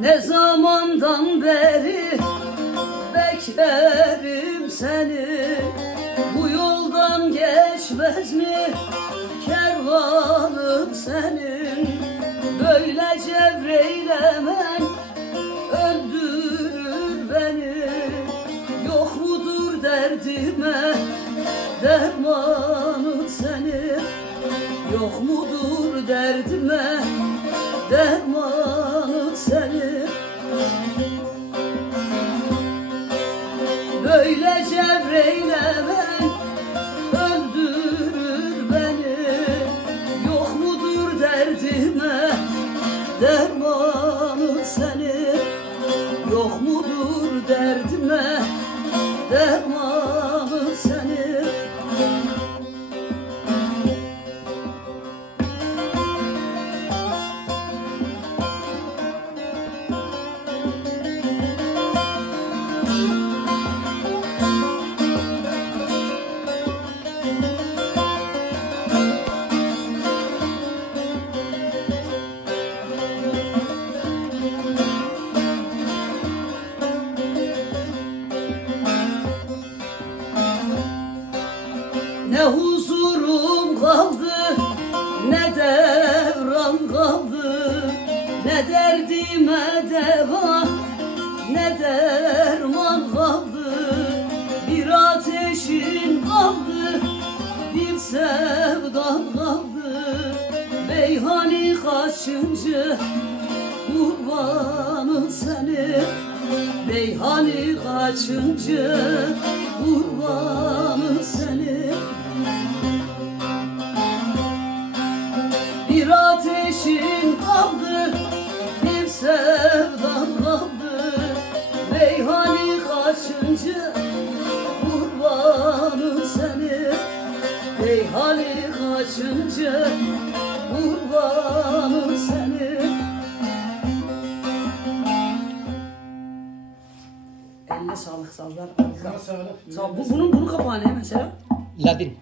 Ne zamandan beri beklerim seni? Bu yoldan geçmez mi kervanım senin? Böyle cevreylemen öldürür beni. Yok mudur derdime dermanın senin? Yok mudur derdime dermanım senin? Böyle cevreylemen öldürür beni. Yok mudur derdime dermanı senin? Yok mudur derdime dermanı senin Ne huzurum kaldı ne devran kaldı. Ne derdime deva ne derman kaldı. Bir ateşin kaldı bir sevdan kaldı. Beyhani kaçıncı kurbanın seni Beyhani kaçıncı kurbanın Beyhani kaçıncı kurbanın seni Beyhani kaçıncı kurbanın seni Eline sağlık sağlar. Sana sağlık. Sağ, bu, bunun, bunun kapağı ne mesela? Ladin.